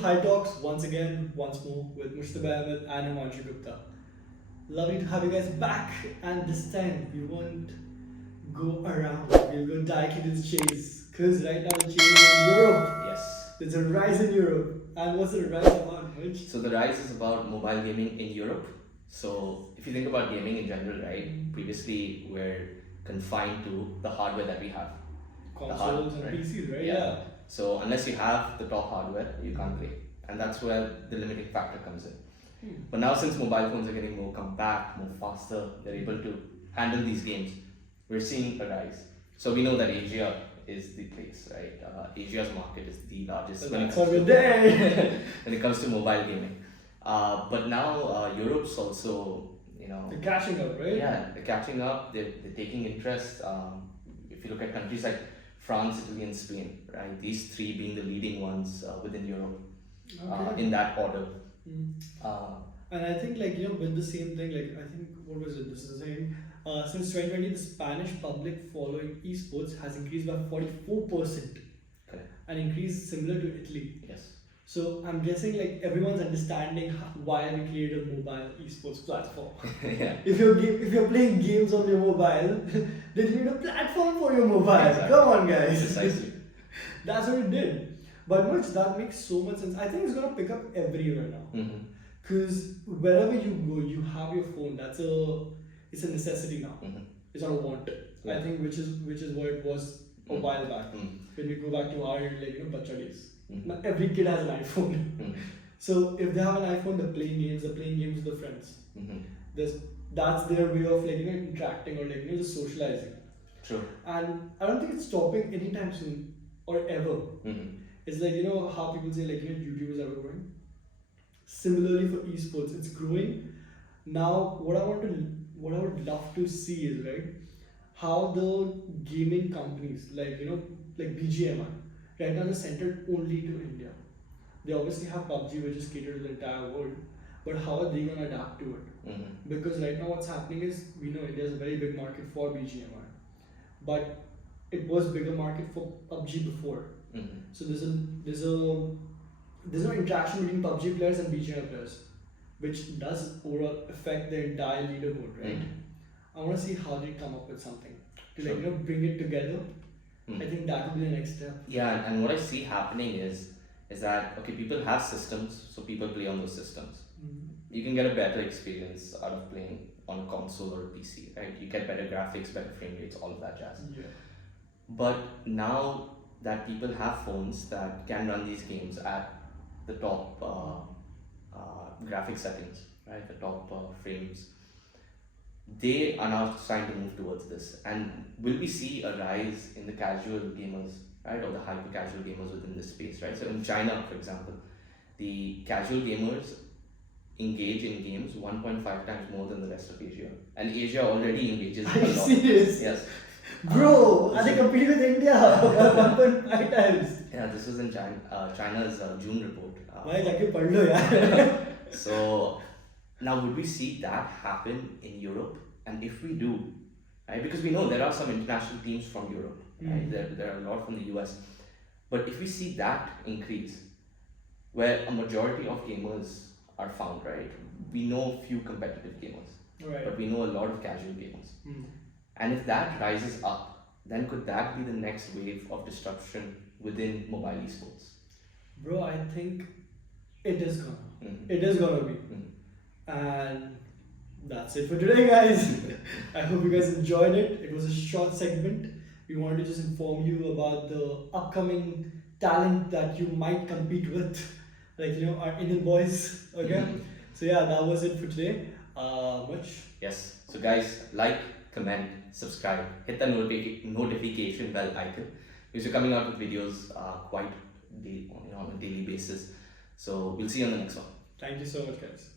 High Talks once again, once more with Mujtaba, Ahmed and Himanshu Gupta. Lovely to have you guys back, and this time we won't go around, we'll go directly to the chase. Because right now the chase is in Europe. Yes. There's a rise in Europe. And what's the rise about, Mitch? So the rise is about mobile gaming in Europe. So if you think about gaming in general, right? Previously we're confined to the hardware that we have. Consoles and PCs, right? Yeah. So unless you have the top hardware, you can't play. And that's where the limiting factor comes in. But now since mobile phones are getting more compact, more faster, they're able to handle these games, we're seeing a rise. So we know that Asia is the place, right? Asia's market is the largest when it comes to mobile gaming. But now Europe's also, they're catching up, right? Yeah, they're catching up. They're taking interest. If you look at countries like France, Italy, and Spain, right? These three being the leading ones within Europe, in that order. And I think with the same thing, I think what was it? This is the same. Since 2020, the Spanish public following esports has increased by 44%. Correct. An increase similar to Italy. Yes. So I'm guessing everyone's understanding why we created a mobile esports platform. Yeah. If you're playing games on your mobile, then you need a platform for your mobile. Exactly. Come on, guys. Precisely. That's what it did. But Mitch, that makes so much sense. I think it's gonna pick up everywhere now. Because wherever you go, you have your phone. It's a necessity now. It's not a want. Yeah. I think which is what it was a while back. When we go back to our bacha days. Now, every kid has an iPhone. So if they have an iPhone, they're playing games with their friends. That's their way of interacting or just socializing. True. And I don't think it's stopping anytime soon or ever. It's how people say YouTube is ever growing. Similarly for esports, it's growing. Now what I would love to see is how the gaming companies like BGMI right now is centered only to India. They obviously have PUBG, which is catered to the entire world, but how are they gonna adapt to it? Because right now what's happening is we know India is a very big market for BGMI, but it was bigger market for PUBG before. So there's no interaction between PUBG players and BGMI players, which does overall affect the entire leaderboard, right? I want to see how they come up with something to bring it together. I think that will be the next step. Yeah, and what I see happening is that people have systems, so people play on those systems. You can get a better experience out of playing on a console or a PC, right? You get better graphics, better frame rates, all of that jazz. Yeah. But now that people have phones that can run these games at the top graphic settings, right? The top frames. They are now starting to move towards this, and will we see a rise in the casual gamers, right, or the hyper casual gamers within this space, right? So in China, for example, the casual gamers engage in games 1.5 times more than the rest of Asia, and Asia already engages Are a you lot. serious? Yes. Bro, are they competing with India 1.5 times? Yeah, this was in China's June report. Why jaake padh lo yaar? So now would we see that happen in Europe? And if we do, right, because we know there are some international teams from Europe, right? There are a lot from the US. But if we see that increase, where a majority of gamers are found, right? We know few competitive gamers, Right. but we know a lot of casual gamers. And if that rises up, then could that be the next wave of disruption within mobile esports? Bro, I think it is gonna. It is gonna be. And that's it for today, guys. I hope you guys enjoyed it. It was a short segment. We wanted to just inform you about the upcoming talent that you might compete with, our Indian boys. Okay. So yeah, that was it for today. Much. Yes. So guys, like, comment, subscribe, hit the notification bell icon, because we're coming out with videos on a daily basis. So we'll see you on the next one. Thank you so much, guys.